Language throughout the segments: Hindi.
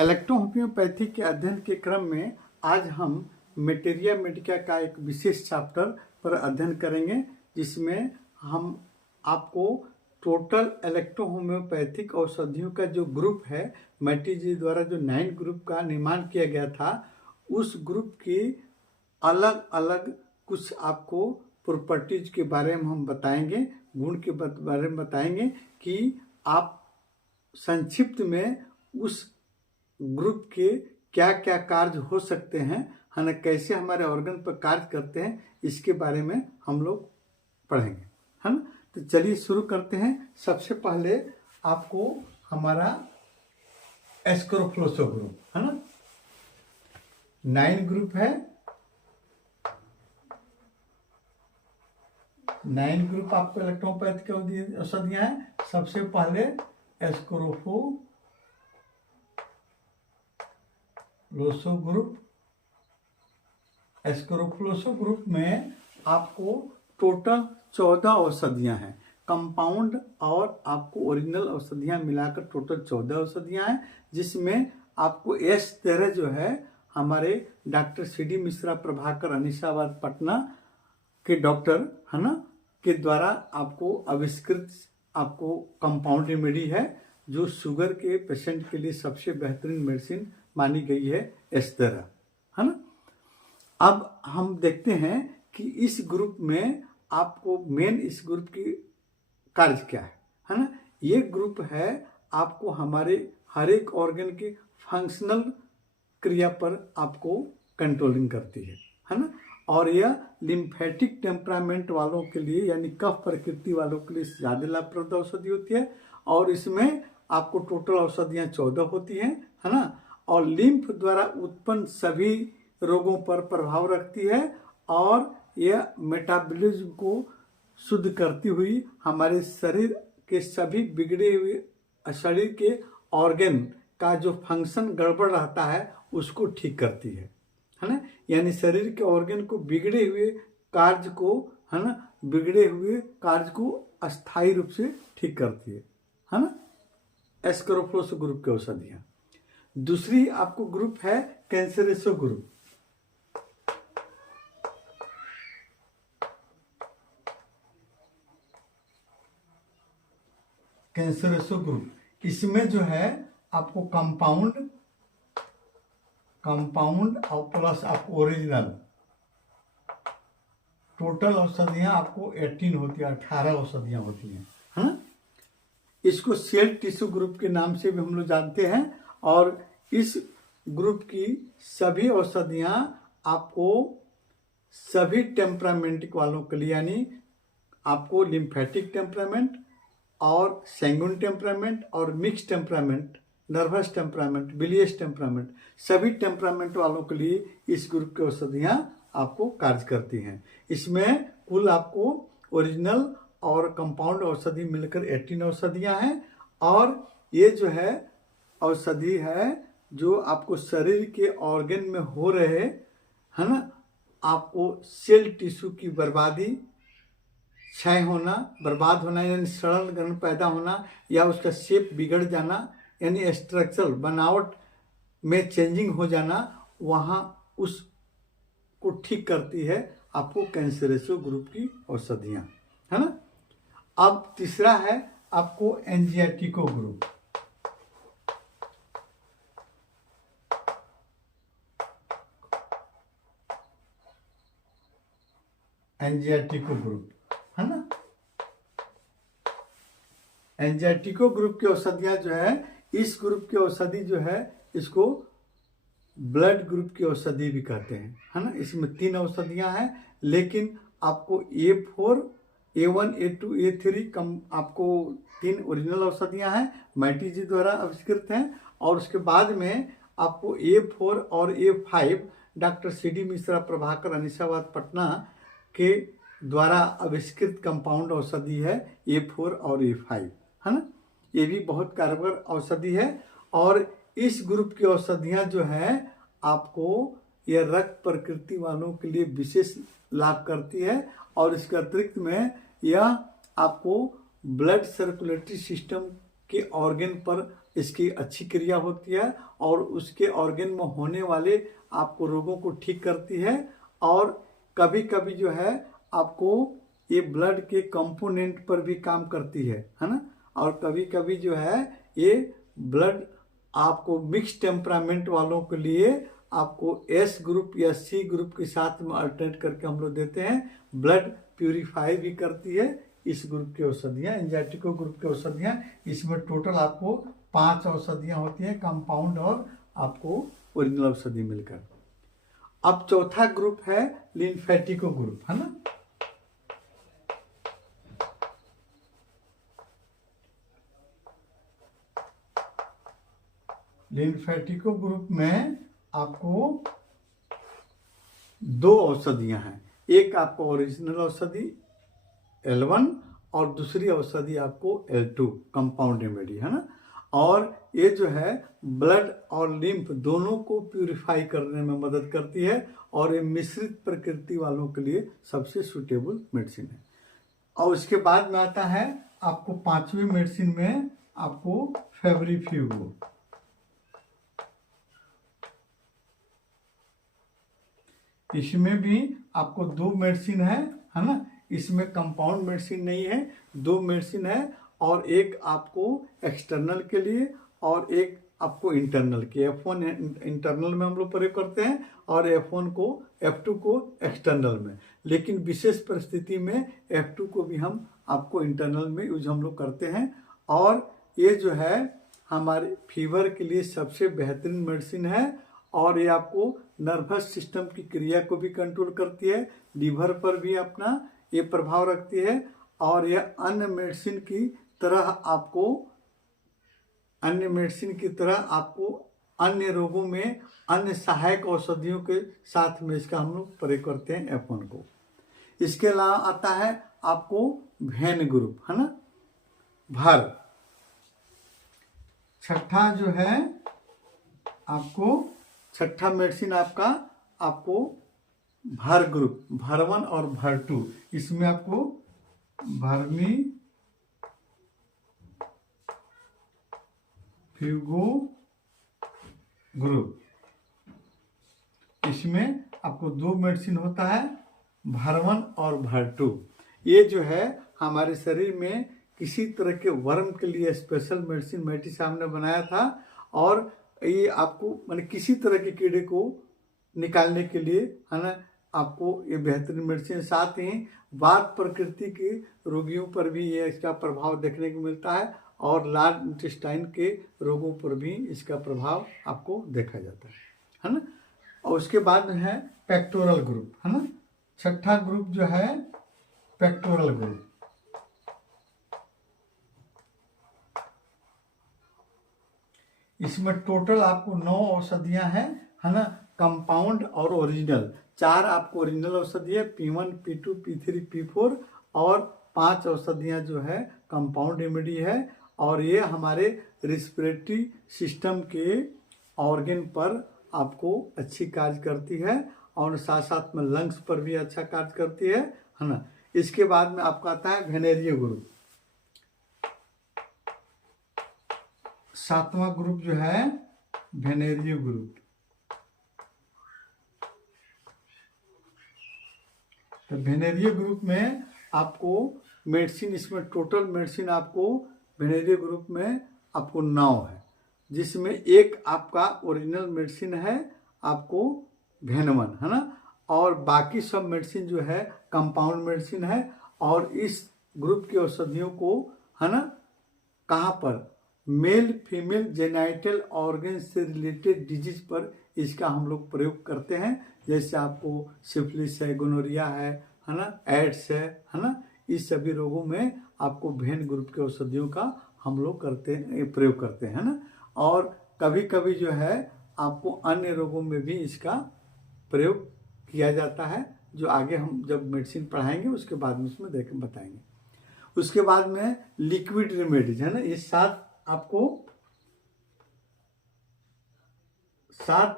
इलेक्ट्रोहोम्योपैथी के अध्ययन के क्रम में आज हम मेटेरिया मेडिका का एक विशेष चैप्टर पर अध्ययन करेंगे, जिसमें हम आपको टोटल इलेक्ट्रोहोम्योपैथिक औषधियों का जो ग्रुप है, मैटी जी द्वारा जो 9 ग्रुप का निर्माण किया गया था, उस ग्रुप की अलग अलग कुछ आपको प्रॉपर्टीज के बारे में हम बताएंगे, गुण के बारे में बताएंगे कि आप संक्षिप्त में उस ग्रुप के क्या क्या कार्य हो सकते हैं, है ना, कैसे हमारे ऑर्गन पर कार्य करते हैं, इसके बारे में हम लोग पढ़ेंगे, है ना। तो चलिए शुरू करते हैं। सबसे पहले आपको हमारा एस्करोफ्लोसो ग्रुप, है ना, 9 ग्रुप है। 9 ग्रुप आपको इलेक्ट्रोपैथिक औषधियां हैं। सबसे पहले एस्करोफ्लोसो ग्रुप में आपको टोटल 14 औषधियां हैं। कंपाउंड और आपको ओरिजिनल औषधियां मिलाकर टोटल 14 औषधियां हैं, जिसमें आपको S13 जो है हमारे डॉक्टर CD मिश्रा प्रभाकर अनीसाबाद पटना के डॉक्टर, है ना, के द्वारा आपको आविष्कृत आपको कंपाउंड रेमेडी है, जो शुगर के पेशेंट के लिए सबसे बेहतरीन मेडिसिन मानी गई है, S13, है ना। अब हम देखते हैं कि इस ग्रुप में आपको मेन इस ग्रुप की कार्य क्या है ना। ये ग्रुप है आपको हमारे हर एक ऑर्गन के फंक्शनल क्रिया पर आपको कंट्रोलिंग करती है ना। और यह लिम्फेटिक टेम्परामेंट वालों के लिए, यानी कफ प्रकृति वालों के लिए ज़्यादा लाभप्रद औषधि होती है। और इसमें आपको टोटल औषधियाँ 14 होती हैं, है ना। और लिम्फ द्वारा उत्पन्न सभी रोगों पर प्रभाव रखती है, और यह मेटाबॉलिज्म को शुद्ध करती हुई हमारे शरीर के सभी बिगड़े हुए शरीर के ऑर्गन का जो फंक्शन गड़बड़ रहता है उसको ठीक करती है ना। यानी शरीर के ऑर्गन को बिगड़े हुए कार्य को, है ना, बिगड़े हुए कार्य को अस्थायी रूप से ठीक करती है ना। एस्करोफ्लोसो ग्रुप की औषधियाँ। दूसरी आपको ग्रुप है कैंसरेसो ग्रुप। कैंसरेसो ग्रुप, इसमें जो है आपको कंपाउंड और प्लस आपको ओरिजिनल टोटल औषधियाँ आपको 18 होती है, 18 औषधियाँ होती हैं, है ना। इसको सेल टिश्यू ग्रुप के नाम से भी हम लोग जानते हैं। और इस ग्रुप की सभी औषधियाँ आपको सभी टेम्परामेंट वालों के लिए, यानी आपको लिम्फेटिक टेम्परामेंट और सैंगुइन टेम्परामेंट और mix temperament, nervous temperament, bilious temperament, सभी टेम्परामेंट वालों के लिए इस ग्रुप की औषधियाँ आपको कार्य करती हैं। इसमें कुल आपको ओरिजिनल और कंपाउंड औषधि मिलकर 18 औषधियाँ हैं। और ये जो है औषधि है जो आपको शरीर के ऑर्गन में हो रहे, है ना, आपको सेल टिश्यू की बर्बादी, क्षय होना, बर्बाद होना, यानी सड़न ग्रहण पैदा होना, या उसका शेप बिगड़ जाना, यानी स्ट्रक्चरल बनावट में चेंजिंग हो जाना, वहाँ उसको ठीक करती है आपको कैंसरेसो ग्रुप की औषधियाँ, है ना। अब तीसरा है आपको एंजियाटिको ग्रुप। एंजियाटिको ग्रुप, है ना। एंजियाटिको ग्रुप की औषधियाँ जो है, इस ग्रुप की औषधि जो है, इसको ब्लड ग्रुप की औषधि भी कहते हैं, है ना। इसमें 3 औषधियाँ हैं, लेकिन आपको A4, A1, A2, A3 कम आपको 3 ओरिजिनल औषधियाँ हैं, मैटी जी द्वारा आविष्कृत हैं। और उसके बाद में आपको A4 और A5 doctor CD Mishra Prabhakar Anisabad Patna के द्वारा आविष्कृत कंपाउंड औषधि है, A4 और A5, है ना। ये भी बहुत कारगर औषधि है। और इस ग्रुप की औषधियाँ जो है आपको यह रक्त प्रकृति वालों के लिए विशेष लाभ करती है। और इसके अतिरिक्त में यह आपको ब्लड सर्कुलेटरी सिस्टम के ऑर्गन पर इसकी अच्छी क्रिया होती है और उसके ऑर्गन में होने वाले आपको रोगों को ठीक करती है। और कभी कभी जो है आपको ये ब्लड के कंपोनेंट पर भी काम करती है ना। और कभी कभी जो है ये ब्लड आपको मिक्स टेम्परामेंट वालों के लिए आपको एस ग्रुप या सी ग्रुप के साथ में अल्टरनेट करके हम लोग देते हैं। ब्लड प्यूरिफाई भी करती है इस ग्रुप की औषधियाँ, एंजाइटिको ग्रुप की औषधियाँ। इसमें टोटल आपको 5 औषधियाँ होती हैं, कंपाउंड और आपको ओरिजिनल औषधि मिलकर। अब चौथा ग्रुप है लिम्फेटिको ग्रुप, है ना। लिम्फेटिको ग्रुप में आपको 2 औषधियां हैं। एक आपको ओरिजिनल औषधि L1 और दूसरी औषधि आपको L2 कंपाउंड रेमेडी, है ना। और ये जो है ब्लड और लिम्फ दोनों को प्यूरिफाई करने में मदद करती है और ये मिश्रित प्रकृति वालों के लिए सबसे सुटेबल मेडिसिन है। और उसके बाद में आता है आपको 5वीं मेडिसिन में आपको फेब्रिफ्यूगो। इसमें भी आपको 2 मेडिसिन है ना। इसमें कंपाउंड मेडिसिन नहीं है, 2 मेडिसिन है और एक आपको एक्सटर्नल के लिए और एक आपको इंटरनल के। F1 इंटरनल में हम लोग प्रयोग करते हैं और F2 को एक्सटर्नल में। लेकिन विशेष परिस्थिति में F2 को भी हम आपको इंटरनल में यूज हम लोग करते हैं। और ये जो है हमारे फीवर के लिए सबसे बेहतरीन मेडिसिन है और ये आपको नर्वस सिस्टम की क्रिया को भी कंट्रोल करती है, लीवर पर भी अपना ये प्रभाव रखती है। और यह अन्य मेडिसिन की तरह आपको अन्य रोगों में अन्य सहायक औषधियों के साथ में इसका हम लोग प्रयोग करते हैं F1 को। इसके अलावा आता है आपको वेन ग्रुप, है ना, भर। छठा जो है आपको छठा मेडिसिन आपको भर ग्रुप, भर1 और भर2। इसमें आपको वर्मी फ्यूगो ग्रुप, इसमें आपको 2 मेडिसिन होता है, भर1 और भर2। ये जो है हमारे शरीर में किसी तरह के वर्म के लिए स्पेशल मेडिसिन मेटी साहब ने बनाया था और ये आपको माने किसी तरह के कीड़े को निकालने के लिए, है ना, आपको ये बेहतरीन मेडिसिन। साथ ही वात प्रकृति के रोगियों पर भी ये इसका प्रभाव देखने को मिलता है और लार्ज इंटेस्टाइन के रोगों पर भी इसका प्रभाव आपको देखा जाता है ना। और उसके बाद में है पेक्टोरल ग्रुप, है ना। छठा ग्रुप जो है पेक्टोरल ग्रुप। इसमें टोटल आपको 9 औषधियां हैं, है ना, कंपाउंड और ओरिजिनल। 4 आपको ओरिजिनल औषधि है, P1, P2, P3, P4 और 5 औषधियां जो है कंपाउंड रेमेडी है। और ये हमारे रिस्पिरेटरी सिस्टम के ऑर्गन पर आपको अच्छी कार्य करती है और साथ साथ में लंग्स पर भी अच्छा कार्य करती है ना। इसके बाद में आपका आता है वेनेरियो ग्रुप। 7वां ग्रुप जो है वेनेरियो ग्रुप। तो वेनेरियो ग्रुप में आपको मेडिसिन, इसमें टोटल मेडिसिन आपको वेनेरियो ग्रुप में आपको 9 है, जिसमें एक आपका ओरिजिनल मेडिसिन है आपको वेन1, है ना। और बाकी सब मेडिसिन जो है कंपाउंड मेडिसिन है। और इस ग्रुप की औषधियों को, है ना, कहाँ पर, मेल फीमेल जेनाइटल ऑर्गन से रिलेटेड डिजीज पर इसका हम लोग प्रयोग करते हैं। जैसे आपको सिफिलिस है, गोनोरिया है ना, एड्स है ना। इस सभी रोगों में आपको वेन ग्रुप के औषधियों का हम लोग प्रयोग करते हैं ना। और कभी कभी जो है आपको अन्य रोगों में भी इसका प्रयोग किया जाता है, जो आगे हम जब मेडिसिन पढ़ाएंगे उसके बाद में उसमें बताएंगे। उसके बाद में लिक्विड रेमेडीज, है ना। ये 7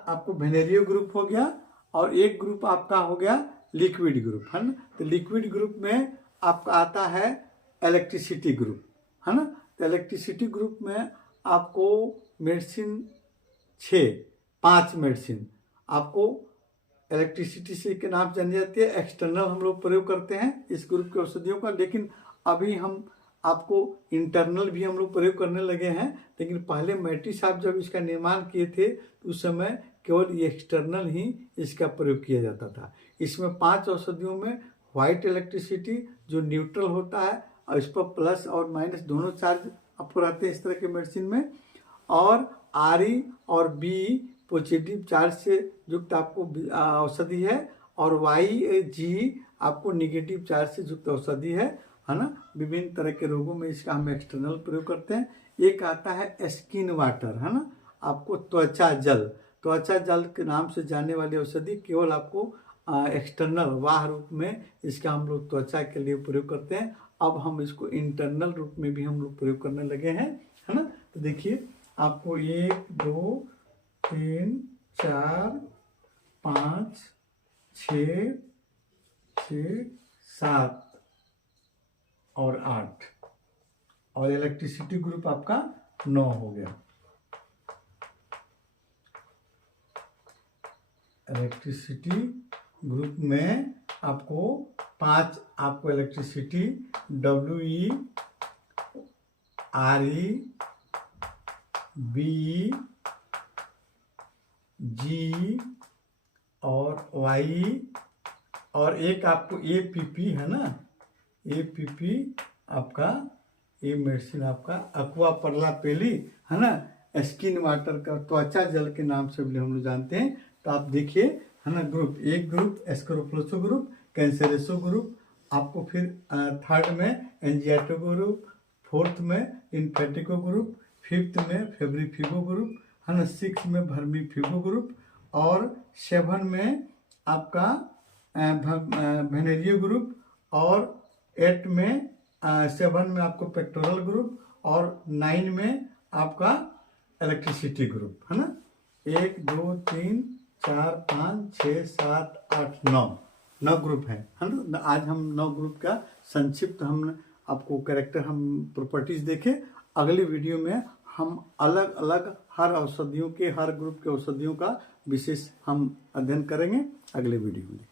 आपको वेनेरियो ग्रुप हो गया और एक ग्रुप आपका हो गया लिक्विड ग्रुप, है ना। तो लिक्विड ग्रुप में आपका आता है इलेक्ट्रिसिटी ग्रुप, है ना। तो इलेक्ट्रिसिटी ग्रुप में आपको मेडिसिन 5 मेडिसिन आपको इलेक्ट्रिसिटी से के नाम जानी जाती है। एक्सटर्नल हम लोग प्रयोग करते हैं इस ग्रुप के औषधियों का, लेकिन अभी हम आपको इंटरनल भी हम लोग प्रयोग करने लगे हैं। लेकिन पहले मैट्री साहब जब इसका निर्माण किए थे तो उस समय केवल ये एक्सटर्नल ही इसका प्रयोग किया जाता था। इसमें 5 औषधियों में व्हाइट इलेक्ट्रिसिटी जो न्यूट्रल होता है और इस पर प्लस और माइनस दोनों चार्ज आपको रहते हैं इस तरह के मेडिसिन में, और आरई और बी पॉजिटिव चार्ज से युक्त आपको औषधि है, और वाई जी आपको निगेटिव चार्ज से युक्त औषधि है ना। विभिन्न तरह के रोगों में इसका हम एक्सटर्नल प्रयोग करते हैं। एक आता है स्किन वाटर, है ना, आपको त्वचा जल के नाम से जाने वाली औषधि केवल आपको एक्सटर्नल वाह रूप में इसका हम लोग त्वचा के लिए प्रयोग करते हैं। अब हम इसको इंटरनल रूप में भी हम लोग प्रयोग करने लगे हैं, है ना। तो देखिए आपको 1 2 3 4 5 6 7 और 8 और इलेक्ट्रिसिटी ग्रुप आपका 9 हो गया। इलेक्ट्रिसिटी ग्रुप में आपको 5 आपको electricity WE RE BE GE और YE और एक आपको APP है ना, APP आपका ये मेडिसिन आपका अक्वा परला पेली है ना, स्किन वाटर का त्वचा जल के नाम से भी हम लोग जानते हैं। तो आप देखिए है ना, ग्रुप एक ग्रुप एस्करोफ्लोसो ग्रुप, कैंसरेसो ग्रुप, आपको फिर थर्ड में एंजियाटो ग्रुप, फोर्थ में इन्फेटिको ग्रुप, फिफ्थ में फेब्रिफिगो ग्रुप है ना, 6 में भर्मीफिगो ग्रुप, और 7 में आपका वेनेरियो ग्रुप, और 8 में 7 में आपको पेक्टोरल ग्रुप, और 9 में आपका इलेक्ट्रिसिटी ग्रुप, है ना। 1 2 3 4 5 6 7 8 9 ग्रुप है ना। आज हम 9 ग्रुप का संक्षिप्त हम आपको कैरेक्टर हम प्रॉपर्टीज देखे। अगली वीडियो में हम अलग अलग हर औषधियों के हर ग्रुप के औषधियों का विशेष हम अध्ययन करेंगे अगले वीडियो में।